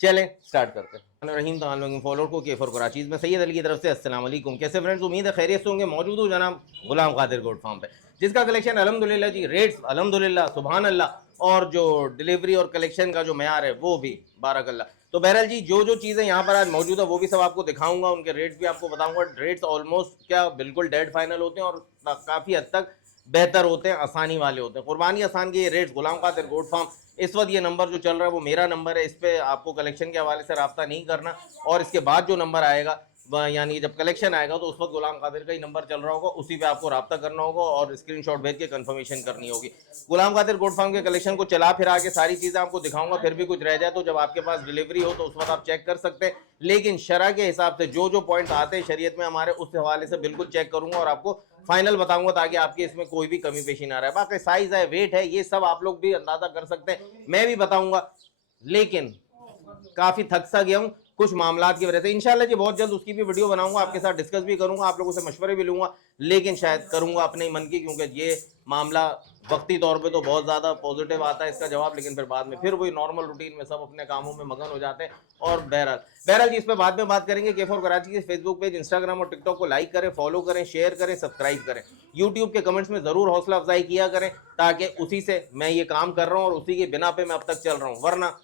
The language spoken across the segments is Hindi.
चलें स्टार्ट करते हैं। रहीम तमाम फॉलोअर को के फॉर कराची में सैयद अली की तरफ से अस्सलाम वालेकुम। कैसे फ्रेंड्स, उम्मीद है खैरियत से होंगे। मौजूद हूँ जनाब गुलाम कादिर गोट फार्म पे, जिसका कलेक्शन अल्हम्दुलिल्लाह जी, रेट्स अल्हम्दुलिल्लाह सुभान अल्लाह, और जो डिलीवरी और कलेक्शन का जो मेयार है वो भी बारकल्लाह। तो बहरहाल जी, जो जो चीज़ें यहाँ पर आज मौजूद है वो भी सब आपको दिखाऊंगा, उनके रेट्स भी आपको बताऊंगा। रेट्स ऑलमोस्ट क्या बिल्कुल डेड फाइनल होते हैं और काफ़ी हद तक बेहतर होते हैं, आसानी वाले होते हैं। कुर्बानी आसान के ये rates Ghulam Qadir goat farm, इस वक्त ये नंबर जो चल रहा है वो मेरा नंबर है। इस पर आपको कलेक्शन के हवाले से रब्ता नहीं करना, और इसके बाद जो नंबर आएगा यानी जब कलेक्शन आएगा तो उस वक्त गुलाम कादिर का ही नंबर चल रहा होगा, उसी पे आपको रब्ता करना होगा और स्क्रीनशॉट भेज के कंफर्मेशन करनी होगी। गुलाम कादिर गोट फार्म के कलेक्शन को चला फिरा के सारी चीज़ें आपको दिखाऊंगा। फिर भी कुछ रह जाए तो जब आपके पास डिलीवरी हो तो उस वक्त आप चेक कर सकते हैं, लेकिन शरह के हिसाब से जो जो पॉइंट आते हैं शरीयत में हमारे, उस हवाले से बिल्कुल चेक करूंगा और आपको फाइनल बताऊंगा, ताकि आपके इसमें कोई भी कमी पेशी ना रहे। बाकी साइज है, वेट है, ये सब आप लोग भी अंदाजा कर सकते हैं, मैं भी बताऊंगा। लेकिन काफी थक सा गया हूँ कुछ मामलात की वजह से। इंशाल्लाह जी बहुत जल्द उसकी भी वीडियो बनाऊंगा, आपके साथ डिस्कस भी करूंगा, आप लोगों से मशवरे भी लूंगा, लेकिन शायद करूंगा अपने ही मन की, क्योंकि ये मामला वक्ती तौर पे तो बहुत ज़्यादा पॉजिटिव आता है इसका जवाब, लेकिन फिर बाद में फिर वही नॉर्मल रूटीन में सब अपने कामों में मगन हो जाते हैं। और बहरहाल जी इस पर बाद में बात करेंगे। के फॉर कराची के फेसबुक पेज, इंस्टाग्राम और टिकटॉक को लाइक करें, फॉलो करें, शेयर करें, सब्सक्राइब करें। यूट्यूब के कमेंट्स में ज़रूर हौसला अफजाई किया करें, ताकि उसी से मैं ये काम कर रहा हूँ और उसी की बिना पे मैं अब तक चल रहा हूँ, वरना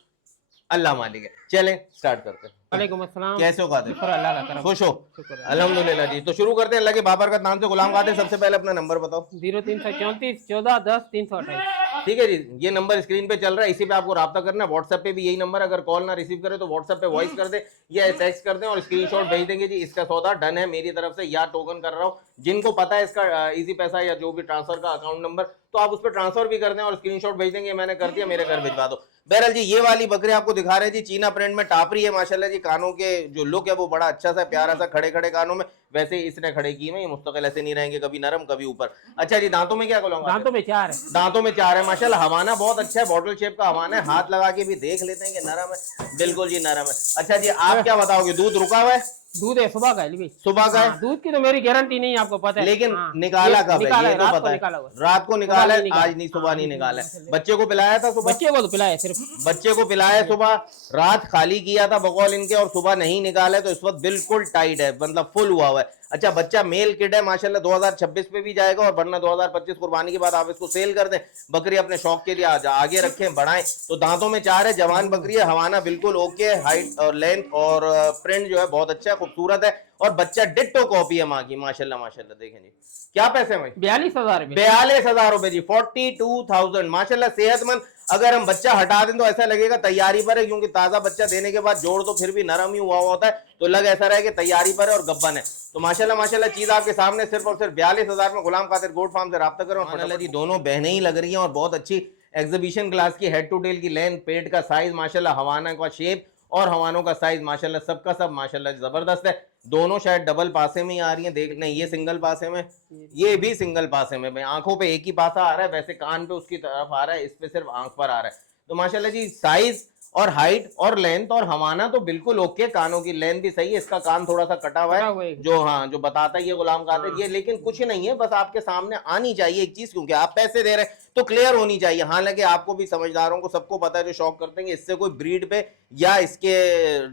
अल्लाह मालिक है। चलें स्टार्ट करते हैं। वालेकुम अस्सलाम। कैसे हो कादिर? शुक्र अल्लाह का करम। खुश हो? शुक्र है। अल्हम्दुलिल्लाह जी। तो शुरू करते हैं अल्लाह के बाबरकत नाम से। गुलाम कादिर, सबसे पहले अपना नंबर बताओ। 0334 14 10 328। ठीक है जी, ये नंबर स्क्रीन पे चल रहा है, इसी पे आपको राब्ता करना है। व्हाट्सएप पे भी यही नंबर है, अगर कॉल ना रिसीव करे तो व्हाट्सएप पे वॉइस कर दे या टेक्स्ट कर दें और स्क्रीनशॉट भेज देंगे जी। इसका सौदा डन है मेरी तरफ से, या टोकन कर रहा हूँ। जिनको पता है इसका इजी पैसा या जो भी ट्रांसफर का अकाउंट नंबर, तो आप उस पर ट्रांसफर भी कर दें और स्क्रीनशॉट भेज देंगे, मैंने कर दिया, मेरे घर भिजवा दो। बहरहाल जी ये वाली बकरी आपको दिखा रहे हैं जी, चीना प्रिंट में टापरी है माशाल्लाह जी। कानों के जो लुक है वो बड़ा अच्छा सा प्यारा सा, खड़े खड़े कानों में, वैसे ही इसने खड़े किए हैं, ये मुस्तकिल ऐसे नहीं रहेंगे, कभी नरम कभी ऊपर। अच्छा जी, दांतों में क्या कहूँगा? दांतों में 4 है। दांतों में 4 है माशाल्लाह। हवाना बहुत अच्छा है, बॉटल शेप का हवाना है, हाथ लगा के भी देख लेते हैं कि नरम है, बिल्कुल जी नरम है। अच्छा जी, आप क्या बताओगे, दूध रुका हुआ है? दूध है, सुबह का है भाई, सुबह का है। दूध की तो मेरी गारंटी नहीं है, आपको पता है, लेकिन निकाला कब है ये तो पता है? रात को निकाला है, आज नहीं, सुबह नहीं निकाला है। बच्चे को पिलाया था सुबह? बच्चे को तो पिलाया, सिर्फ बच्चे को पिलाया सुबह, रात खाली किया था बकौल इनके, और सुबह नहीं निकाला है, तो इस वक्त बिल्कुल टाइट है, मतलब फुल हुआ हुआ है। अच्छा, बच्चा मेल किड है माशाल्लाह, 2026 पे भी जाएगा, और वरना 2025 कुर्बानी के बाद आप इसको सेल कर दें। बकरी अपने शौक के लिए आगे रखें, बढ़ाएं। तो दांतों में 4 है, जवान बकरी है, हवाना बिल्कुल ओके है, हाइट और लेंथ और प्रिंट जो है बहुत अच्छा है, खूबसूरत है, और बच्चा डिट्टो कॉपी है माँ की माशाल्लाह माशाल्लाह। देखें जी क्या पैसे में, 42,000 रुपए। 42,000 रुपए जी, 42,000 माशाल्लाह। सेहतमंद, अगर हम बच्चा हटा दें तो ऐसा लगेगा तैयारी पर है, क्योंकि ताजा बच्चा देने के बाद जोड़ तो फिर भी नरम ही हुआ होता है, तो लग ऐसा रहा है कि तैयारी पर है और गब्बन है। तो माशाल्लाह माशाल्लाह चीज आपके सामने सिर्फ और सिर्फ 42,000 में। गुलाम कादिर गोट फार्म से राब्ता करो। माशाल्लाह जी दोनों बहनें ही लग रही हैं और बहुत अच्छी एग्जीबिशन क्लास की, हेड टू टेल की लेंथ, पेट का साइज माशाल्लाह, हवाना का शेप और हवानों का साइज माशाल्लाह, सबका सब माशाल्लाह जबरदस्त है। दोनों शायद डबल पासे में ही आ रही हैं, देख नहीं, ये सिंगल पासे में, ये भी सिंगल पासे में। आंखों पे एक ही पासा आ रहा है, वैसे कान पे उसकी तरफ आ रहा है, इस पे सिर्फ आंख पर आ रहा है। तो माशाल्लाह जी साइज और हाइट और लेंथ और हवाना तो बिल्कुल ओके, कानों की लेंथ भी सही है, इसका कान थोड़ा सा कटा हुआ है जो, हाँ, जो बताता है ये गुलाम कादिर ये, लेकिन कुछ नहीं है, बस आपके सामने आनी चाहिए एक चीज, क्योंकि आप पैसे दे रहे हैं तो क्लियर होनी चाहिए। हालांकि आपको भी, समझदारों को सबको पता है, जो शौक करते हैं, इससे कोई ब्रीड पे या इसके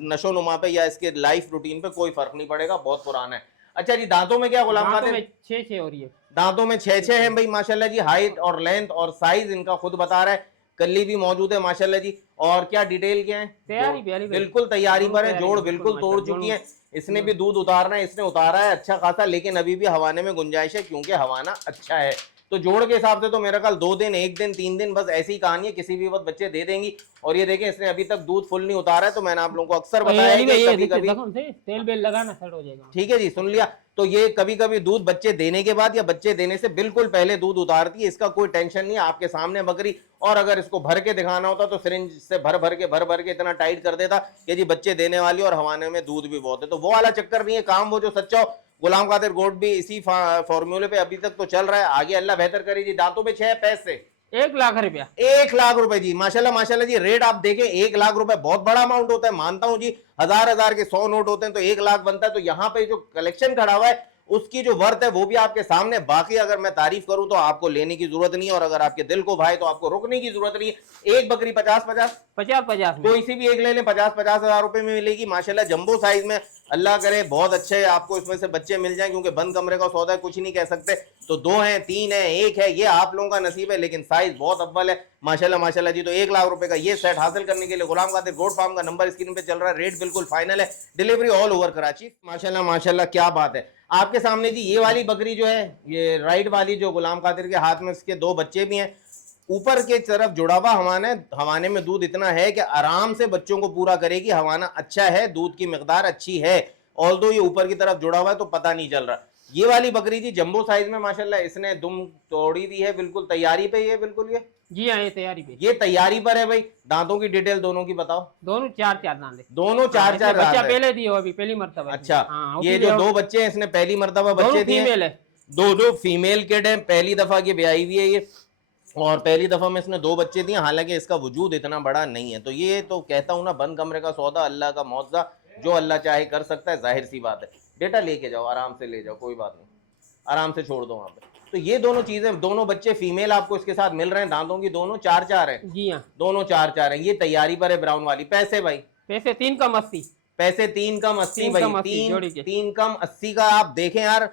नशो नुमा पे या इसके लाइफ रूटीन पे कोई फर्क नहीं पड़ेगा, बहुत पुराना है। अच्छा जी, दांतों में क्या गुलाम कादिर? 6 हो रही है, दांतों में 6 है भाई माशाल्लाह जी। हाइट और लेंथ और साइज इनका खुद बता रहा है, कल्ली भी मौजूद है माशाल्लाह जी। और क्या डिटेल क्या है? तैयारी बिल्कुल तैयारी पर है, जोड़ बिल्कुल तोड़ चुकी है, इसने भी दूध उतारना है, इसने उतारा है अच्छा खासा, लेकिन अभी भी हवाने में गुंजाइश है, क्योंकि हवाना अच्छा है। तो जोड़ के हिसाब से तो मेरा ख्याल 2 दिन, 1 दिन, 3 दिन, बस ऐसी कहानी है, किसी भी वक्त बच्चे दे देंगी। और ये देखें, इसने अभी तक दूध फुल नहीं उतारा है, तो मैंने आप लोगों को अक्सर बताया है कि कभी कभी तेल बेल लगाना सेट हो जाएगा। ठीक है जी, सुन लिया। तो ये कभी कभी दूध बच्चे देने के बाद या बच्चे देने से बिल्कुल पहले दूध उतारती है, इसका कोई टेंशन नहीं है, आपके सामने बकरी। और अगर इसको भर के दिखाना होता तो सिरिंज से भर भर के इतना टाइट कर देता कि जी बच्चे देने वाली और हवाने में दूध भी बहुत है। तो वो वाला चक्कर नहीं है, काम वो जो सच्चा हो। गुलाम कादिर गोट भी इसी फॉर्मूले पे अभी तक तो चल रहा है, आगे अल्लाह बेहतर करे जी। दांतों में 6 पैसे, 1 लाख रुपया, 1 लाख रुपए जी माशाल्लाह माशाल्लाह जी। रेट आप देखें, 1 लाख रुपए बहुत बड़ा अमाउंट होता है, मानता हूं जी, हजार के 100 नोट होते हैं तो 1 लाख बनता है। तो यहाँ पे जो कलेक्शन खड़ा हुआ है उसकी जो वर्थ है वो भी आपके सामने। बाकी अगर मैं तारीफ करूं तो आपको लेने की जरूरत नहीं है, और अगर आपके दिल को भाई तो आपको रुकने की जरूरत नहीं है। एक बकरी 50-50 50-50 में। कोई सी भी एक ले लें, 50-50 हजार रुपए में मिलेगी माशाल्लाह, जंबो साइज में। अल्लाह करे बहुत अच्छे आपको इसमें से बच्चे मिल जाएं, क्योंकि बंद कमरे का सौदा है, कुछ नहीं कह सकते। तो 2 हैं, 3 है, 1 है, ये आप लोगों का नसीब है, लेकिन साइज बहुत अव्वल है माशाल्लाह माशाल्लाह जी। तो 1 लाख रुपए का ये सेट हासिल करने के लिए गुलाम कादिर गोट फार्म का नंबर स्क्रीन पे चल रहा है, रेट बिल्कुल फाइनल है, डिलीवरी ऑल ओवर कराची माशाल्लाह माशाल्लाह। क्या बात है। आपके सामने जी ये वाली बकरी जो है, ये राइट वाली जो गुलाम कादिर के हाथ में, इसके 2 बच्चे भी हैं, ऊपर के तरफ जुड़ा हुआ हवाने में दूध इतना है कि आराम से बच्चों को पूरा करेगी। हवाना अच्छा है, दूध की मिकदार अच्छी है, ऑल्दो ये ऊपर की तरफ जुड़ा हुआ है तो पता नहीं चल रहा। ये वाली बकरी जी जंबो साइज में माशाल्लाह, इसने दुम तोड़ी दी है, बिल्कुल तैयारी पे ये बिल्कुल ये जी हाँ, ये तैयारी पे। ये तैयारी पर है भाई। दांतों की डिटेल दोनों की बताओ। दोनों 4-4 दांत है। दोनों 4-4 बच्चा दांत है। पहले दिए हो अभी, पहली मर्तबा। अच्छा, हाँ, ये जो 2 बच्चे हैं इसने पहली मर्तबा बच्चे दिए, फीमेल है, 2 फीमेल किड है, पहली दफा की ब्याई हुई है ये, और पहली दफा में इसने 2 बच्चे दिए। हालांकि इसका वजूद इतना बड़ा नहीं है। तो ये तो कहता हूं ना, बंद कमरे का सौदा अल्लाह का मौजज़ा, जो अल्लाह चाहे कर सकता है, जाहिर सी बात है। डेटा लेके जाओ, आराम से ले जाओ, कोई बात नहीं, आराम से छोड़ दो वहां पे। तो ये दोनों चीजें, दोनों बच्चे फीमेल आपको इसके साथ मिल रहे हैं, दांतों की दोनों 4-4 है। जी हाँ, दोनों 4-4 है। ये तैयारी पर है ब्राउन वाली। पैसे भाई, पैसे 3 कम 80। पैसे 3 कम 80 3 भाई, कम 80 जोड़ी के। 3 कम 80 का आप देखें यार,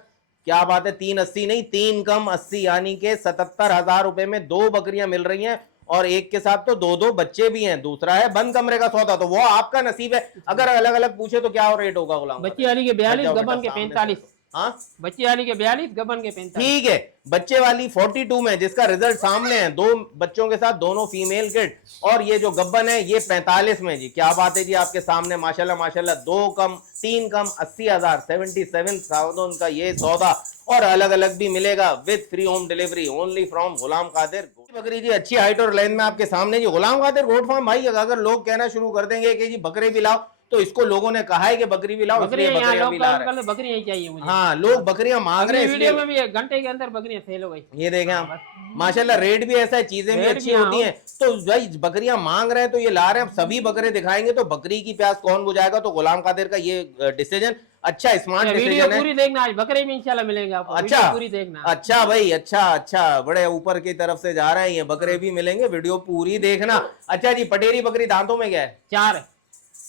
क्या बात है। 380 नहीं, 3 कम 80 यानी कि 77,000 रुपए में 2 बकरियां मिल रही हैं, और एक के साथ तो 2-2 बच्चे भी हैं। दूसरा है बंद कमरे का सौदा, तो वो आपका नसीब है। अगर अलग अलग पूछे तो क्या रेट होगा गुलाम? बच्ची वाली के 42, जाओ गबन के बेटा, सामने 45। हाँ, बच्ची वाली के 42, गबन के 45। ठीक है। बच्चे वाली 42 में, जिसका रिजल्ट सामने है, 2 बच्चों के साथ, दोनों फीमेल किड, और ये जो गब्बन है ये 45 में जी। क्या बात है जी, आपके सामने माशाल्लाह माशाल्लाह। 3 कम 80,000, 77,000 का ये सौदा, और अलग अलग भी मिलेगा with free home delivery, only from Ghulam Qadir. बकरी जी अच्छी हाइट और लेंथ में आपके सामने जी। गुलाम कादिर गोट फार्म भाई, अगर लोग कहना शुरू कर देंगे कि जी बकरे भी लाओ, तो इसको लोगों ने कहा है कि बकरी भी लाओ, इसलिए बकरियां भी ला रहे हैं। बकरियां ही चाहिए मुझे। हाँ, लोग बकरियां मांग रहे हैं, वीडियो में भी 1 घंटे के अंदर बकरियां सेल हो गई। ये देखें आप माशाल्लाह। रेट भी ऐसा है, चीजें भी अच्छी होती हैं। तो भाई बकरियां मांग रहे हैं तो ये ला रहे हैं। सब सभी बकरे दिखाएंगे तो बकरी की प्यास कौन बुझाएगा। तो गुलाम कादिर का ये डिसीजन अच्छा, स्मार्ट डिसीजन है। पूरी देखना, आज बकरे में इंशाल्लाह मिलेंगे आपको। अच्छा, पूरी देखना। अच्छा भाई, अच्छा, बड़े ऊपर की तरफ से जा रहे हैं, ये बकरे भी मिलेंगे, वीडियो पूरी देखना। अच्छा जी, पटेरी बकरी दांतों में क्या है? 4 है।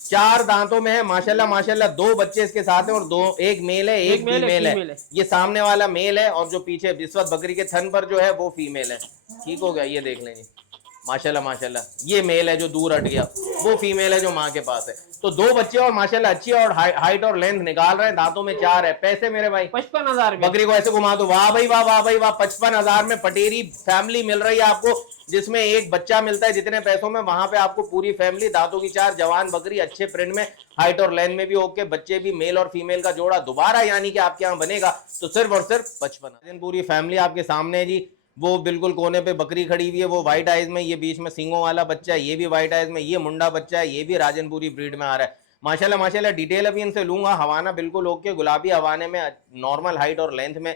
4 दांतों में है माशाल्लाह माशाल्लाह। 2 बच्चे इसके साथ हैं, और एक मेल है, एक फीमेल है। ये सामने वाला मेल है, और जो पीछे इस वक्त बकरी के थन पर जो है वो फीमेल है। ठीक हो गया, ये देख लेंगे माशाल्लाह माशाल्लाह। ये मेल है जो दूर हट गया, वो फीमेल है जो माँ के पास है। तो 2 बच्चे और माशाल्लाह अच्छी और हाइट और लेंथ निकाल रहे हैं। दांतों में 4 है। पैसे मेरे भाई 55,000। बकरी को ऐसे घुमा दो, वाह भाई वाह, वाह भाई वाह। 55,000 में पटेरी फैमिली मिल रही है आपको, जिसमें एक बच्चा मिलता है। जितने पैसों में, वहां पे आपको पूरी फैमिली, दांतों की 4 जवान बकरी, अच्छे प्रिंट में, हाइट और लेंथ में भी ओके, बच्चे भी मेल और फीमेल का जोड़ा दोबारा यानी कि आपके यहाँ बनेगा तो सिर्फ और सिर्फ 55। पूरी फैमिली आपके सामने है जी। वो बिल्कुल कोने पे बकरी खड़ी हुई है, वो व्हाइट आइज में, ये बीच में सिंगों वाला बच्चा है, ये भी व्हाइट आइज में, ये मुंडा बच्चा है, ये भी राजनपुरी ब्रीड में आ रहा है माशाल्लाह माशाल्लाह। डिटेल अभी इनसे लूंगा। हवाना बिल्कुल ओके, गुलाबी हवाने में, नॉर्मल हाइट और लेंथ में,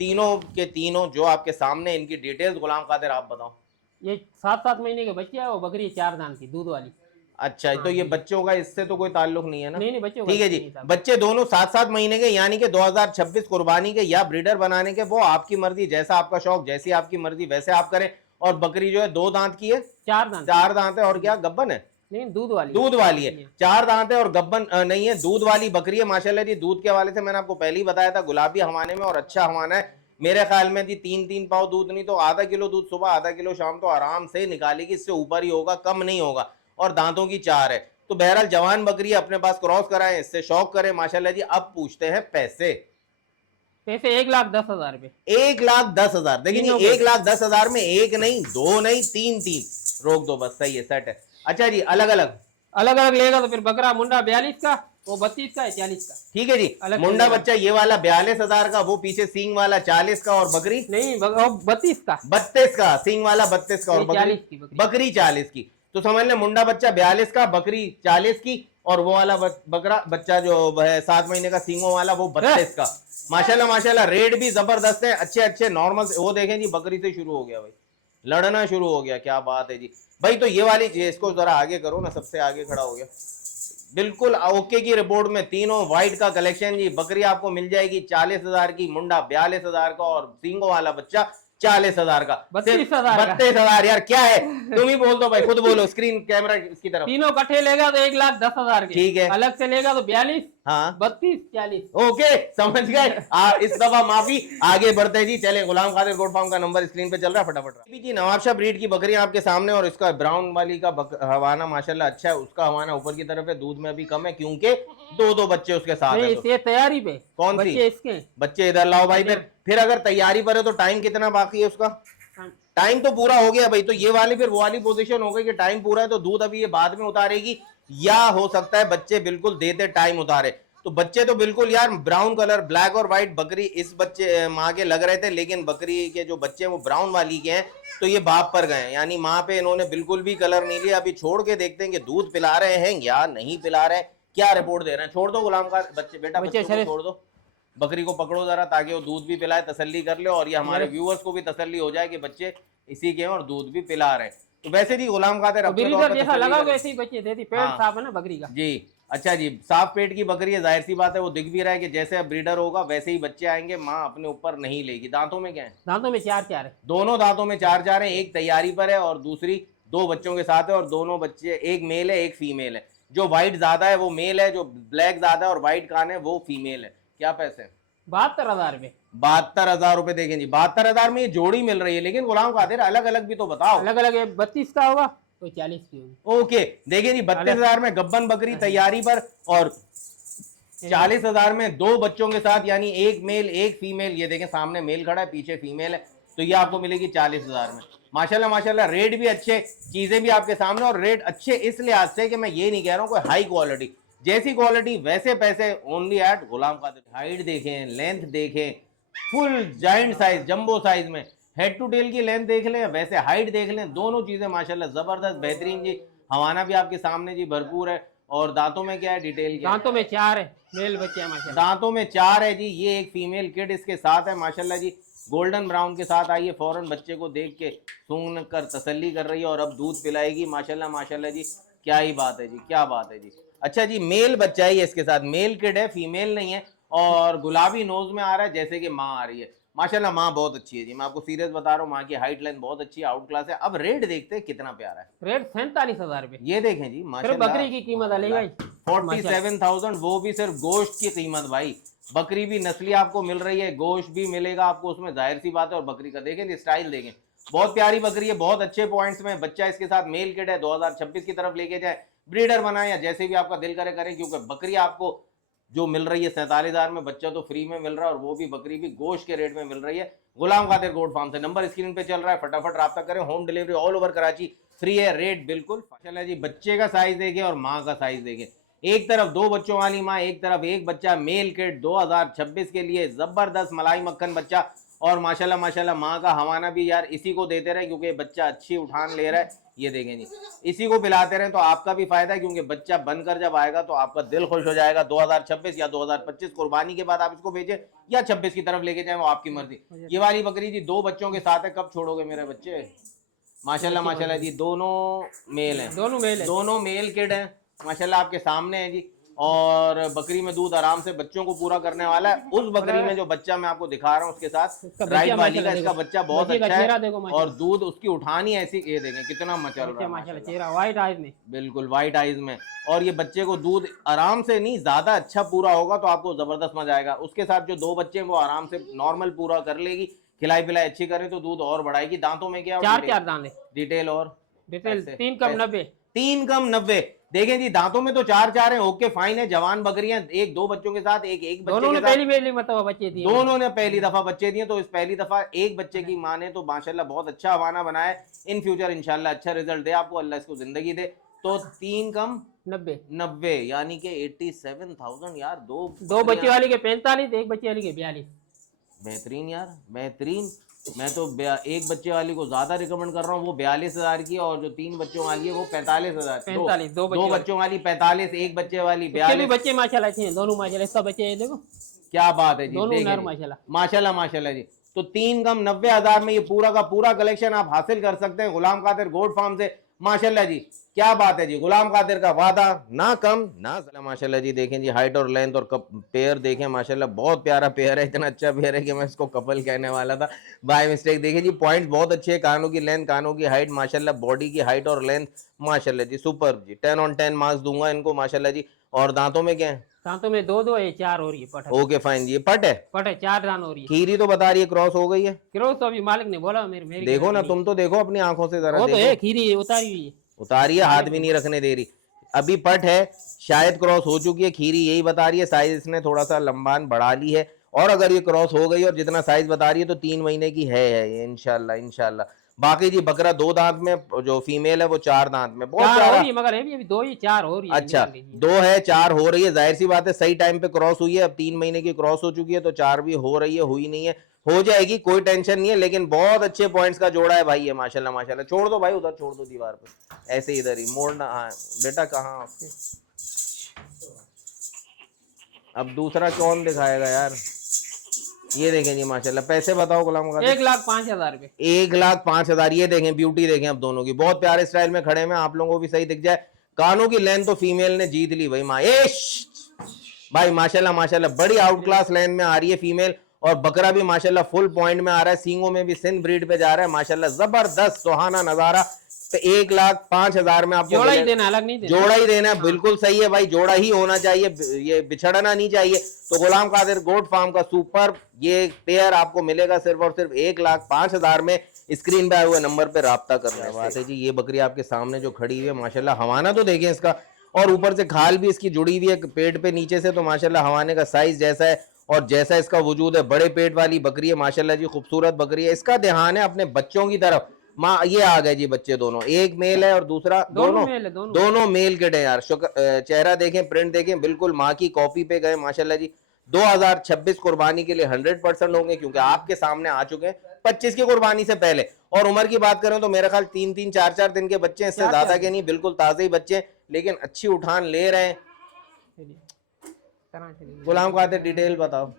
तीनों के तीनों जो आपके सामने, इनकी डिटेल्स गुलाम कादिर आप बताओ। ये 7-7 महीने के बच्चे है, वो बकरी 4 दांत की, दूध वाली। अच्छा, तो ये बच्चों का इससे तो कोई ताल्लुक नहीं है ना? नहीं, बच्चों ठीक है जी। बच्चे दोनों 7-7 महीने के, यानी कि 2026 कुर्बानी के या ब्रीडर बनाने के, वो आपकी मर्जी, जैसा आपका शौक, जैसी आपकी मर्जी वैसे आप करें। और बकरी जो है 2 दांत की है, 4 दांत है। और क्या गब्बन है? नहीं, दूध वाली है। 4 दांत है और गब्बन नहीं है, दूध वाली बकरी है माशाल्लाह जी। दूध के हवाले से मैंने आपको पहले ही बताया था, गुलाबी हवाने में और अच्छा हवाना है। मेरे ख्याल में जी 3-3 पाव दूध नहीं तो आधा किलो दूध सुबह, आधा किलो शाम तो आराम से निकालेगी। इससे ऊपर ही होगा, कम नहीं होगा। और दांतों की 4 है। तो बहरहाल जवान बकरी अपने पास क्रॉस कराएं, इससे शौक करें माशाल्लाह जी। अब पूछते हैं पैसे 1,10,000 रुपए। 1,10,000। देखिए 1,10,000 में 1 नहीं, 2 नहीं, 3 रोक दो बस, सही है, सेट है। अच्छा जी, अलग अलग लेगा तो फिर बकरा मुंडा 42 का, वो 32 का है, 40 का। ठीक है जी। मुंडा बच्चा ये वाला 42,000 का, वो पीछे सींग वाला 40 का, और बकरी नहीं, 32 का, 32 का, सींग वाला 32 का, और बकरी 40 की। तो समझ ले, मुंडा बच्चा 42 का, बकरी 40 की, और वो वाला बकरा बच्चा जो है 7 महीने का सींगों वाला, वो 32 का। माशाल्लाह माशाल्लाह। रेट भी जबरदस्त है, अच्छे नॉर्मल। वो देखें जी, बकरी से शुरू हो गया भाई, लड़ना शुरू हो गया। क्या बात है जी भाई। तो ये वाली, इसको जरा आगे करो ना, सबसे आगे खड़ा हो गया, बिल्कुल ओके की रिपोर्ट में तीनों व्हाइट का कलेक्शन जी। बकरी आपको मिल जाएगी 40,000 की, मुंडा 42,000 का और सींगों वाला बच्चा 40,000 का। 32,000 का। 32,000 यार क्या है, तुम ही बोल दो भाई, खुद बोलो, स्क्रीन कैमरा इसकी तरफ। तीनों इकट्ठे लेगा तो 1,10,000 के, ठीक है। अलग से लेगा तो 42, हाँ 32, 40। ओके समझ गए। इस दफा माफी, आगे बढ़ते हैं जी। चले, गुलाम खातिर गोट फार्म का नंबर स्क्रीन पे चल रहा है, फटाफट जी। नवाबशाह ब्रीड की बकरियां आपके सामने, और इसका ब्राउन वाली का हवाना माशाल्लाह अच्छा है, उसका हवाना ऊपर की तरफ है, दूध में अभी कम है क्योंकि दो बच्चे उसके साथ नहीं, हैं। ये तैयारी पे। कौन सी? बच्चे इसके। बच्चे इधर लाओ भाई। फिर अगर तैयारी पर है तो टाइम कितना बाकी है उसका? टाइम तो पूरा हो गया भाई। तो ये वाली फिर वो वाली पोजीशन हो गई कि टाइम पूरा है तो दूध अभी ये बाद में उतारेगी, या हो सकता है बच्चे बिल्कुल देते टाइम उतारे। तो बच्चे तो बिल्कुल यार ब्राउन कलर, ब्लैक और व्हाइट बकरी इस बच्चे माँ के लग रहे थे, लेकिन बकरी के जो बच्चे हैं वो ब्राउन वाली के हैं, तो ये बाप पर गए, यानी माँ पे इन्होंने बिल्कुल भी कलर नहीं लिया। अभी छोड़ के देखते हैं कि दूध पिला रहे हैं या नहीं पिला रहे हैं, क्या रिपोर्ट दे रहे हैं। छोड़ दो गुलाम का बच्चे, बेटा बच्चे को छोड़ दो, बकरी को पकड़ो जरा ताकि वो दूध भी पिलाए, तसल्ली कर ले, और ये हमारे व्यूअर्स को भी तसल्ली हो जाए कि बच्चे इसी के हैं और दूध भी पिला रहे हैं। तो वैसे जी गुलाम खातिर जैसा लगा वैसे ही बच्चे देती, पेट साफ है ना बकरी का जी। अच्छा जी, साफ पेट की बकरी है, जाहिर सी बात है, वो दिख भी रहा है कि जैसे अब ब्रीडर होगा वैसे ही बच्चे आएंगे, माँ अपने ऊपर नहीं लेगी। दांतों में क्या है? दांतों में 4-4 है, दोनों दांतों में 4-4 है। एक तैयारी पर है और दूसरी 2 बच्चों के साथ है, और दोनों बच्चे, एक मेल है एक फीमेल है। जो व्हाइट ज्यादा है वो मेल है, जो ब्लैक ज्यादा है और व्हाइट कान है वो फीमेल है। क्या पैसे? 72,000 रुपए। 72,000 रुपए। देखें जी, 72,000 में ये जोड़ी मिल रही है, लेकिन गुलाम खातिर अलग अलग भी तो बताओ। अलग अलग है, 32 का होगा तो 40 की होगी। ओके देखिए जी, 32,000 में गब्बन बकरी तैयारी पर, और 40,000 में 2 बच्चों के साथ, यानी एक मेल एक फीमेल। ये देखें सामने मेल खड़ा है, पीछे फीमेल है, तो ये आपको मिलेगी 40,000 में। माशाल्लाह माशाल्लाह, रेट भी अच्छे, चीजें भी आपके सामने, और रेट अच्छे इस लिहाज से कि मैं ये नहीं कह रहा हूँ कोई हाई क्वालिटी, जैसी क्वालिटी वैसे पैसे, ओनली एट गुलाम खातिर। हाइट देखें, लेंथ देखें, full giant size, jumbo size में, हेड टू टेल की लेंथ देख लें, वैसे हाइट देख लें, दोनों चीजें माशाल्लाह जबरदस्त बेहतरीन जी। हवाना भी आपके सामने जी भरपूर है। और दांतों में क्या है, डिटेल क्या? दांतों में 4 है, मेल बच्चे हैं माशाल्लाह। दांतों में 4 है जी। ये एक फीमेल किड इसके साथ है माशाल्लाह जी, गोल्डन ब्राउन के साथ आई है। फौरन बच्चे को देख के सूंघ कर तसल्ली कर रही है, और अब दूध पिलाएगी माशाल्लाह माशाल्लाह जी। क्या ही बात है जी, क्या बात है जी। अच्छा जी, मेल बच्चा है इसके साथ, मेल किड है, फीमेल नहीं है, और गुलाबी नोज में आ रहा है जैसे कि माँ आ रही है। माशाल्लाह माँ बहुत अच्छी है जी, मैं आपको सीरियस बता रहा हूँ, माँ की हाइट लाइन बहुत अच्छी है, आउट क्लास है। अब रेट देखते हैं कितना प्यारा है। रेट 47,000 रुपए। ये देखें जी माशाल्लाह, बकरी की कीमत अलग भाई 47,000, वो भी सिर्फ गोश्त की कीमत भाई। बकरी भी नस्ली आपको मिल रही है, गोश्त भी मिलेगा आपको उसमें, जाहिर सी बात है। और बकरी का देखें स्टाइल देखें, बहुत प्यारी बकरी है, बहुत अच्छे पॉइंट्स में। बच्चा इसके साथ मेल किड है, 2026 की तरफ लेके जाए, ब्रीडर बनाए या जैसे भी आपका दिल करे करें, क्योंकि बकरी आपको जो मिल रही है 47,000 में, बच्चा तो फ्री में मिल रहा है, और वो भी बकरी भी गोश्त के रेट में मिल रही है। गुलाम खातिर गोट फार्म से नंबर स्क्रीन पे चल रहा है, फटाफट राब्ता करें। Home delivery all over Karachi free है, रेट बिल्कुल माशाल्लाह जी। बच्चे का साइज देखें और माँ का साइज देखें, एक तरफ 2 बच्चों वाली माँ, एक तरफ एक बच्चा, मेल किड 2026 के लिए जबरदस्त मलाई मक्खन बच्चा। और माशाल्लाह माशाल्लाह माँ का हवाना भी यार इसी को देते रहे, क्योंकि बच्चा अच्छी उठान ले रहा है। ये देखें जी, इसी को पिलाते रहे तो आपका भी फायदा है, क्योंकि बच्चा बनकर जब आएगा तो आपका दिल खुश हो जाएगा। 2026 या 2025 कुर्बानी के बाद आप इसको भेजें, या 26 की तरफ लेके जाए, वो आपकी मर्जी। ये वाली बकरी जी 2 बच्चों के साथ है, कब छोड़ोगे मेरे बच्चे? माशाल्लाह माशाल्लाह जी, दोनों मेल हैं, दोनों मेल किड हैं माशाल्लाह, आपके सामने है जी। और बकरी में दूध आराम से बच्चों को पूरा करने वाला है। उस बकरी में जो बच्चा मैं आपको दिखा रहा हूँ उसके साथ राइट वाली का, इसका बच्चा बहुत अच्छा है, और दूध उसकी उठानी ऐसी, ये देखें कितना मचल रहा है माशाल्लाह, व्हाइट आइज में, बिल्कुल व्हाइट आइज में। और ये बच्चे को दूध आराम से नहीं, ज्यादा अच्छा पूरा होगा तो आपको जबरदस्त मजा आएगा। उसके साथ जो 2 बच्चे हैं वो आराम से नॉर्मल पूरा कर लेगी, खिलाई पिलाई अच्छी करे तो दूध और बढ़ाएगी। दांतों में क्या? 4 दांत है। डिटेल और डिटेल 3 कम 90, 3 कम 90। देखें जी, दांतों में तो 4 है, ओके फाइन है। जवान बकरियां, 1-2 बच्चों के साथ, एक बच्चे दोनों ने पहली मतलब बच्चे दिए, दोनों ने पहली दफा बच्चे दिए। तो इस पहली दफा एक बच्चे की मां ने तो माशाल्लाह बहुत अच्छा हवाना बनाया है। इन फ्यूचर इंशाल्लाह अच्छा रिजल्ट दे आपको, अल्लाह इसको जिंदगी दे। तो 3 कम 90 यानी कि 87,000 यार। दो बच्चे वाली के 45, एक बच्चे वाली के 42। बेहतरीन यार, बेहतरीन। मैं तो एक बच्चे वाली को ज्यादा रिकमेंड कर रहा हूँ, वो 42,000 की, और जो 3 बच्चों वाली है वो 45,000। दो बच्चों वाली 45, एक बच्चे वाली 42। बच्चे माशाल्लाह अच्छे हैं दोनों, माशाल्लाह। इसका बच्चे है देखो, क्या बात है जी, दोनों नर माशाल्लाह माशाल्लाह माशाल्लाह जी। तो 3 कम 90,000 में ये पूरा का पूरा कलेक्शन आप हासिल कर सकते हैं गुलाम खातिर गोट फार्म से। माशाल्लाह जी, क्या बात है जी, गुलाम कादिर का वादा ना कम ना ज़्यादा। माशाल्लाह जी, देखें जी हाइट और लेंथ और पेयर देखें माशाल्लाह, बहुत प्यारा पेयर है, इतना अच्छा पेयर है कि मैं इसको कपल कहने वाला था बाय मिस्टेक। देखें जी पॉइंट्स बहुत अच्छे हैं, कानों की लेंथ, कानों की हाइट माशाल्लाह, बॉडी की हाइट और लेंथ माशाल्लाह जी, सुपर जी, 10 on 10 मार्क्स दूंगा इनको माशाल्लाह जी। और दांतों में क्या है? दांतों में दो दो है, चार हो रही है पट। ओके फाइन जी, ये पट है, पट है, चार दान हो रही है। खीरी तो बता रही है क्रॉस हो गई है। क्रॉस तो अभी मालिक ने बोला, मेरी देखो ना, गारंटी नहीं। तुम तो देखो अपनी आंखों से, जरा वो तो है, देखो, खीरी उतारी हुई है। उतारिए, हाथ मालिक भी ने नहीं रखने दे रही। अभी पट है, शायद क्रॉस हो चुकी है, खीरी यही बता रही है, साइज इसने थोड़ा सा लंबान बढ़ा ली है। और अगर ये क्रॉस हो गई और जितना साइज बता रही है तो 3 महीने की है ये, इंशाल्लाह इंशाल्लाह। बाकी जी बकरा 2 दांत में, जो फीमेल है वो 4 दांत में, बहुत चार हो प्यारा। रही है, मगर अभी दो ही, चार हो रही है। अच्छा, निकल गई 2 है 4 हो रही है, जाहिर सी बात है सही टाइम पे क्रॉस हुई है। अब 3 महीने की क्रॉस हो चुकी है तो 4 भी हो रही है, हुई नहीं है, हो जाएगी, कोई टेंशन नहीं है। लेकिन बहुत अच्छे पॉइंट्स का जोड़ा है भाई ये माशाल्लाह माशाल्लाह। छोड़ दो भाई, उधर छोड़ दो दीवार पे, ऐसे इधर ही मोड़ना। हाँ बेटा, कहाँ आपके, अब दूसरा कौन दिखाएगा यार। ये देखें जी माशाल्लाह, पैसे बताओ गुलाम का। 1,05,000 रुपए। 1,05,000। ये देखें ब्यूटी, देखें अब दोनों की, बहुत प्यारे स्टाइल में खड़े में, आप लोगों को भी सही दिख जाए। कानों की लेंथ तो फीमेल ने जीत ली भाई, माएश भाई माशाल्लाह माशाल्लाह, बड़ी आउट क्लास लेंथ में आ रही है फीमेल। और बकरा भी माशाल्लाह फुल पॉइंट में आ रहा है, सींगों में भी सिंध ब्रीड पे जा रहा है माशाल्लाह, जबरदस्त सुहाना नजारा। तो 1,05,000 में आपको जोड़ा ही देना, अलग नहीं देना। जोड़ा ही देना है, बिल्कुल सही है भाई, जोड़ा ही होना चाहिए, ये बिछड़ना नहीं चाहिए। तो गुलाम कादिर गोट फार्म का सुपर ये पेयर आपको मिलेगा सिर्फ और सिर्फ 1,05,000 में। स्क्रीन पे आए हुए नंबर पे राब्ता करना है। बात है जी, ये बकरी आपके सामने जो खड़ी हुई है माशाल्लाह, हवाना तो देखें इसका, और ऊपर से खाल भी इसकी जुड़ी हुई है पेट पे नीचे से, तो माशाल्लाह हवाने का साइज जैसा है और जैसा इसका वजूद है, बड़े पेट वाली बकरी है माशाल्लाह जी, खूबसूरत बकरी है। इसका ध्यान है अपने बच्चों की तरफ। माँ ये आ गए जी बच्चे दोनों, एक मेल है और दूसरा दोनों मेल है, दोनों मेल किड है यार। चेहरा देखें, प्रिंट देखें, बिल्कुल माँ की कॉपी पे गए माशाल्लाह जी। 2026 कुर्बानी के लिए 100% होंगे, क्योंकि आपके सामने आ चुके हैं 25 की कुर्बानी से पहले। और उम्र की बात करें तो मेरे ख्याल 3-3 4-4 दिन के बच्चे हैं, इससे ज्यादा के नहीं, बिल्कुल ताजे ही बच्चे, लेकिन अच्छी उठान ले रहे हैं। गुलाम कादिर डिटेल बताओ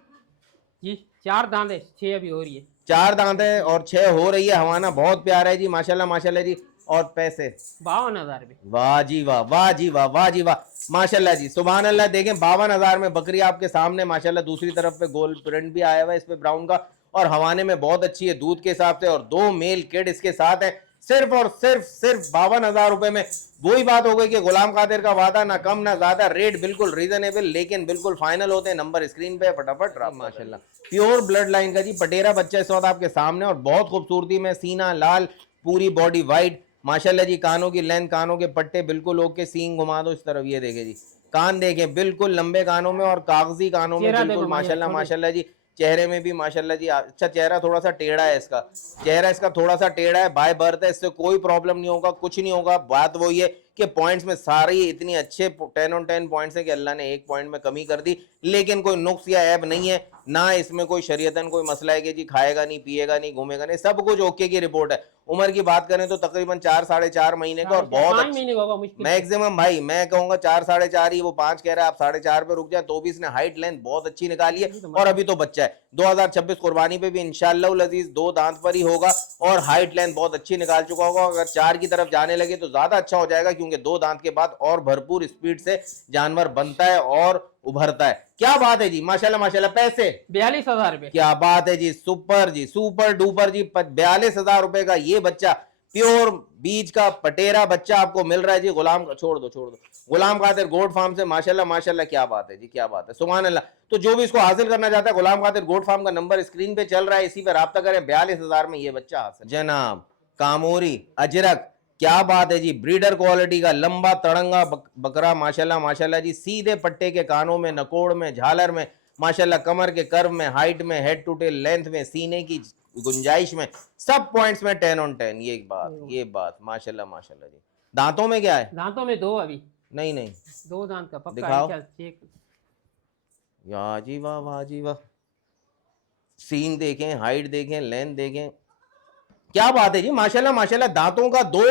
जी। 4 दांत है, 6 अभी हो रही है। 4 दांत है और 6 हो रही है, हवाना बहुत प्यारा है जी माशाल्लाह माशाल्लाह जी। और पैसे 52,000 रुपए। वाह जी वाह, वाह जी वाह, वाह जी वाह, माशाल्लाह जी, सुभान अल्लाह। देखें 52,000 में बकरी आपके सामने माशाल्लाह। दूसरी तरफ पे गोल्ड प्रिंट भी आया हुआ है इस पे ब्राउन का, और हवाने में बहुत अच्छी है दूध के हिसाब से, और 2 मेल किड इसके साथ है, सिर्फ और सिर्फ 52,000 रुपए में। वही बात हो गई कि गुलाम कादिर का वादा ना कम ना ज्यादा, रेट बिल्कुल रीजनेबल लेकिन बिल्कुल फाइनल होते हैं। नंबर स्क्रीन पे, फटाफट रहा माशाल्लाह। प्योर ब्लड लाइन का जी पटेरा बच्चा इस वक्त आपके सामने, और बहुत खूबसूरती में, सीना लाल, पूरी बॉडी वाइट माशाल्लाह जी। कानों की लेंथ, कानों के पट्टे बिल्कुल ओके, सींग घुमा दो इस तरफ, ये देखे जी, कान देखें बिल्कुल लंबे कानों में और कागजी कानों में, बिल्कुल माशाल्लाह माशाल्लाह जी। चेहरे में भी माशाल्लाह जी, अच्छा चेहरा थोड़ा सा टेढ़ा है इसका, चेहरा इसका थोड़ा सा टेढ़ा है, बाय बर्थ है, इससे कोई प्रॉब्लम नहीं होगा, कुछ नहीं होगा। बात वही है कि पॉइंट्स में सारे इतनी अच्छे 10 on 10 पॉइंट्स है कि अल्लाह ने एक पॉइंट में कमी कर दी, लेकिन कोई नुक्स या ऐब नहीं है, ना इसमें कोई शरीयतन कोई मसला है कि जी खाएगा नहीं, पिएगा नहीं, घूमेगा नहीं, सब कुछ ओके की रिपोर्ट है। उम्र की बात करें तो तकरीबन 4-4.5 महीने का, और बहुत मैक्सिमम भाई मैं कहूंगा 4-4.5 ही, वो 5 कह रहा है, आप 4.5 पे रुक जाए तो भी इसने हाइट लेंथ बहुत अच्छी निकाली है, और अभी तो बच्चा है। 2026 कुर्बानी पे भी इंशाअल्लाह अजीज 2 दांत पर ही होगा, और हाइट लेंथ बहुत अच्छी निकाल चुका होगा। अगर 4 की तरफ जाने लगे तो ज्यादा अच्छा हो जाएगा, क्योंकि 2 दांत के बाद और भरपूर स्पीड से जानवर बनता है और उभरता है। क्या बात है जी माशाल्लाह माशाल्लाह। पैसे 42,000 रुपए। क्या बात है जी, सुपर जी, सुपर डुपर जी। 42,000 रुपए का ये बच्चा, प्योर बीज का पटेरा बच्चा आपको मिल रहा है जी। गुलाम, छोड़ दो गुलाम कादिर गोट फार्म से माशाल्लाह माशाल्लाह। क्या बात है जी, क्या बात है, सुभान अल्लाह। तो जो भी इसको हासिल करना चाहता है, गुलाम कादिर गोट फार्म का नंबर स्क्रीन पे चल रहा है, इसी पे राब्ता करें। 42,000 में ये बच्चा हासिल जनाब। कामोरी अजरक, क्या बात है जी, ब्रीडर क्वालिटी का लंबा तड़ंगा बकरा माशाल्लाह माशाल्लाह जी। सीधे पट्टे के कानों में, नकोड़ में, झालर में माशाल्लाह, कमर के कर्व में, हाइट में, हेड टू टेल लेंथ में, सीने की गुंजाइश में, सब पॉइंट्स में 10 on 10। ये बात माशाल्लाह माशाल्लाह जी। दांतों में क्या है? दांतों में 2 अभी नहीं 2 दांत का पक्का दिखाओ। चेक। वाह जी वाह, वाह जी वाह। सीन देखें, हाइट देखें, लेंथ देखें, क्या बात है जी माशाल्लाह माशाल्लाह। दांतों का 2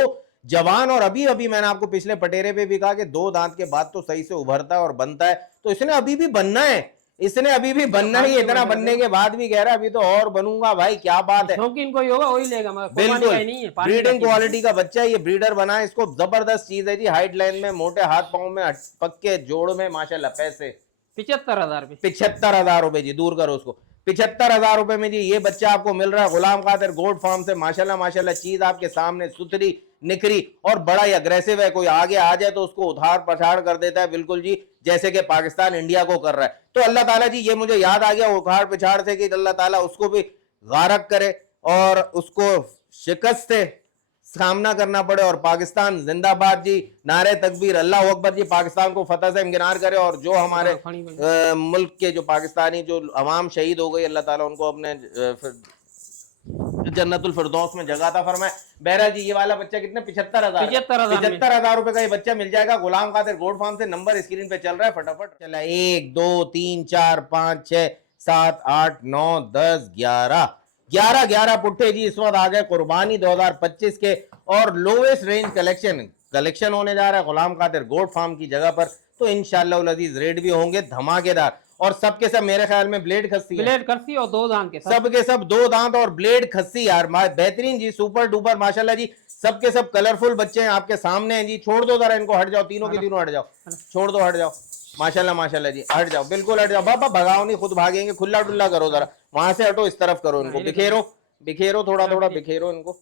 जवान, और अभी अभी मैंने आपको पिछले पटेरे पे भी कहा कि 2 दांत के बाद तो सही से उभरता है और बनता है, तो इसने अभी भी बनना है। इसने अभी भी बनना ही, इतना बनने के बाद भी कह रहा है अभी तो और बनूंगा भाई, क्या बात है। शौकीन कोई होगा वही लेगा, मगर कुर्बानी बिल्कुल का ही नहीं है, पालने का ब्रीडिंग चीज है। क्वालिटी का बच्चा है ये, ब्रीडर बना है इसको, जबरदस्त चीज है जी। हाइट लाइन में, मोटे हाथ पांव में, पक्के जोड़ में, माशाल्लाह। पैसे 75,000 रुपये। 75,000 रुपए जी, दूर करो उसको। 75,000 रुपए में जी ये बच्चा आपको मिल रहा है गुलाम कादिर गोट फार्म से। माशाल्लाह माशाल्लाह, चीज आपके सामने सुथरी निकरी और बड़ा ही अग्रेसिव है। कोई आगे आ जाए तो उसको उधार पछाड़ कर देता है, बिल्कुल जी जैसे कि पाकिस्तान इंडिया को कर रहा है। तो अल्लाह ताला जी, ये मुझे याद आ गया उखाड़ पिछाड़ से, कि अल्लाह ताला उसको भी गारक करे और उसको शिकस्त से सामना करना पड़े। और पाकिस्तान जिंदाबाद जी, नारे तकबीर, अल्लाह अकबर जी, पाकिस्तान को फतह से इमकिनार करे। और जो हमारे मुल्क के जो पाकिस्तानी जो अवाम शहीद हो गई, अल्लाह ताला उनको अपने जन्नतुल फिरदौस में जगह अता फरमाए। बहरहाल जी, ये वाला बच्चा कितने, 75,000, 75,000 रुपए का ये बच्चा मिल जाएगा गुलाम कादिर गोट फार्म से। नंबर स्क्रीन पे चल रहा है, फटाफट चला। 1 2 3 4 5 6 7 8 9 10 11 पुट्ठे जी इस वक्त आ गए कुर्बानी 2025 के। और लोवेस्ट रेंज कलेक्शन होने जा रहा है गुलाम कादिर गोट फार्म की जगह पर। तो इंशाअल्लाह अजीज रेट भी होंगे धमाकेदार। और सबके सब मेरे ख्याल में ब्लेड खस्सी और 2 दांत के, सबके सब 2 दांत और ब्लेड खस्सी यार, बेहतरीन जी, सुपर डुपर माशाल्लाह जी। सबके सब कलरफुल बच्चे हैं आपके सामने हैं जी। छोड़ दो जरा इनको, हट जाओ, तीनों के तीनों हट जाओ, छोड़ दो, हट जाओ। माशाल्लाह माशाल्लाह जी, हट जाओ, बिल्कुल हट जाओ। बाबा भगाओ नहीं, खुद भागेंगे। खुला डुल्ला करो जरा, वहां से हटो, इस तरफ करो इनको, बिखेरो थोड़ा थोड़ा बिखेरो इनको,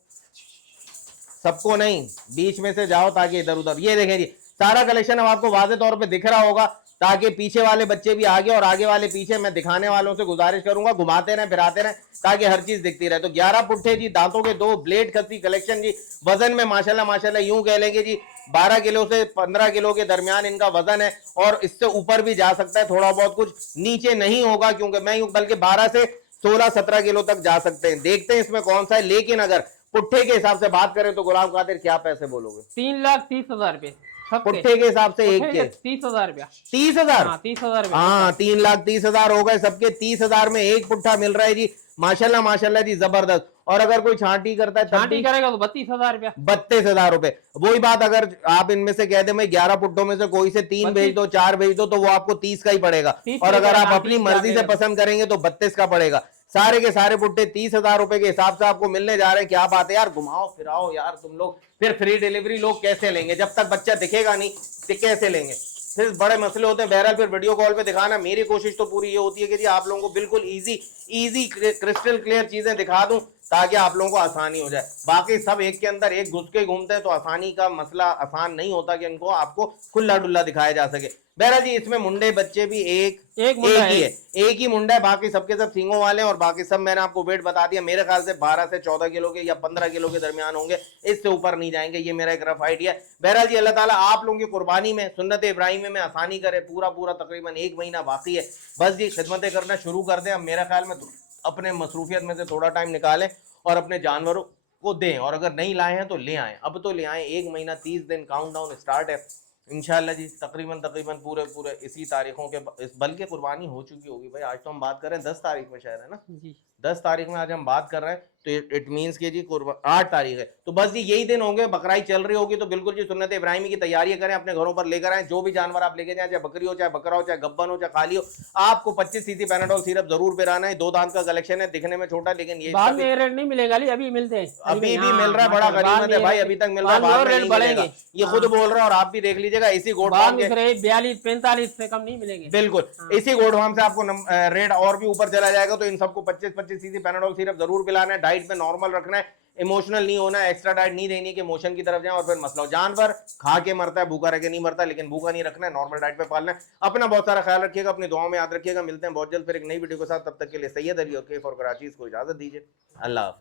सबको नहीं, बीच में से जाओ ताकि इधर उधर। ये देखें जी, सारा कलेक्शन अब आपको वाज़े तौर पे दिख रहा होगा, ताकि पीछे वाले बच्चे भी आगे और आगे वाले पीछे। मैं दिखाने वालों से गुजारिश करूंगा घुमाते रहे, फिराते रहे, ताकि हर चीज दिखती रहे। तो 11 पुट्ठे जी, दांतों के 2, ब्लेड खस्सी कलेक्शन जी। वजन में माशाल्लाह माशाल्लाह यूं कह लेंगे जी 12 किलो से 15 किलो के दरमियान इनका वजन है। और इससे ऊपर भी जा सकता है, थोड़ा बहुत कुछ नीचे नहीं होगा, क्योंकि मैं यूं बल्कि 12 से 16-17 किलो तक जा सकते हैं। देखते हैं इसमें कौन सा है। लेकिन अगर पुट्ठे के हिसाब से बात करें तो गुलाम कादिर क्या पैसे बोलोगे? 3,30,000 रुपए पुट्ठे के हिसाब से एक के 30,000 रुपया। 30,000? 30,000। हाँ, 3,30,000 हो गए सबके। 30,000 में एक पुट्ठा मिल रहा है जी, माशाल्लाह माशाल्लाह जी, जबरदस्त। और अगर कोई छांटी करता है, छांटी करेगा तो 32,000 रुपया। 32,000 रुपए। वही बात, अगर आप इनमें से कह दे मैं 11 पुट्टों में से कोई से 3 भेज दो, 4 भेज दो, तो वो आपको 30 का ही पड़ेगा। और अगर आप अपनी मर्जी से पसंद करेंगे तो 32 का पड़ेगा। सारे के सारे पुट्टे 30,000 रुपए के हिसाब से आपको मिलने जा रहे हैं। क्या बात है यार, घुमाओ फिराओ यार तुम लोग। फिर फ्री डिलीवरी लोग कैसे लेंगे जब तक बच्चा दिखेगा नहीं, तो कैसे लेंगे? फिर बड़े मसले होते हैं। बहरहाल फिर वीडियो कॉल पे दिखाना। मेरी कोशिश तो पूरी ये होती है कि जी आप लोगों को बिल्कुल इजी क्रिस्टल क्लियर चीजें दिखा दूं, ताकि आप लोगों को आसानी हो जाए। बाकी सब एक के अंदर एक घुस के घूमते हैं, तो आसानी का मसला आसान नहीं होता कि इनको आपको खुला डुल्ला दिखाया जा सके। बहरहाल जी, इसमें मुंडे बच्चे भी एक ही मुंडा है, बाकी सबके सब सींगों वाले हैं। और बाकी सब मैंने आपको वेट बता दिया, मेरे ख्याल से 12 से 14 किलो के या 15 किलो के दरमियान होंगे, इससे ऊपर नहीं जाएंगे। ये मेरा एक रफ आइडिया है। बहरहाल जी, अल्लाह ताला आप लोगों की कुर्बानी में, सुन्नत इब्राहिमी में आसानी करे। पूरा तकरीबन 1 महीना बाकी है, बस जी खिदमतें करना शुरू कर दें। अब मेरे ख्याल में अपने मसरूफियत में से थोड़ा टाइम निकालें और अपने जानवरों को दें। और अगर नहीं लाए हैं तो ले आएं, अब तो ले आएं। 1 महीना 30 दिन काउंटडाउन स्टार्ट है इंशाल्लाह जी। तकरीबन पूरे इसी तारीखों के, बल्कि कुर्बानी हो चुकी होगी भाई। आज तो हम बात कर रहे हैं 10 तारीख में शायद, है ना जी, 10 तारीख में आज हम बात कर रहे हैं। तो इट मीन्स के जी 8 तारीख है, तो बस जी यही दिन होंगे। बकराई चल रही होगी, तो बिल्कुल जी सुन्नत इब्राहिमी की तैयारी करें, अपने घरों पर लेकर आए। जो भी जानवर आप लेके जाए, चाहे बकरी हो, चाहे बकरा हो, चाहे गब्बन हो, चाहे खाली हो, आपको 25 सीसी पैनाडोल सिरप जरूर पिलाना है। 2 दांत का कलेक्शन है, दिखने में छोटा, लेकिन ये बाद में रेट नहीं मिलेगा, अभी मिलते हैं, अभी भी मिल रहा है। बड़ा गनीमत है भाई, अभी तक मिल रहा है, रेट बढ़ेंगे। ये खुद बोल रहा है और आप भी देख लीजिएगा। इसी गोट फार्म के 42-45 से कम नहीं मिलेंगे, बिल्कुल। इसी गोट फार्म से आपको रेट और भी ऊपर चला जाएगा। तो इन सबको 25 सीसी पैनाडोल सिरप जरूर पिलाना है। डाइट पे नॉर्मल रखना है, इमोशनल नहीं होना है। एक्स्ट्रा डाइट नहीं देनी कि इमोशन की तरफ जाए और फिर मसला हो। जानवर खा के मरता है, भूखा रह के नहीं मरता, लेकिन भूखा नहीं रखना है, नॉर्मल डाइट पे पालना है। अपना बहुत सारा ख्याल रखिएगा, अपनी दुआओं में याद रखिएगा। मिलते हैं बहुत जल्द फिर एक नई वीडियो के साथ। तब तक के लिए सैयद अली और कैफ और कराची को इजाजत दीजिए। अल्लाह हाफिज़।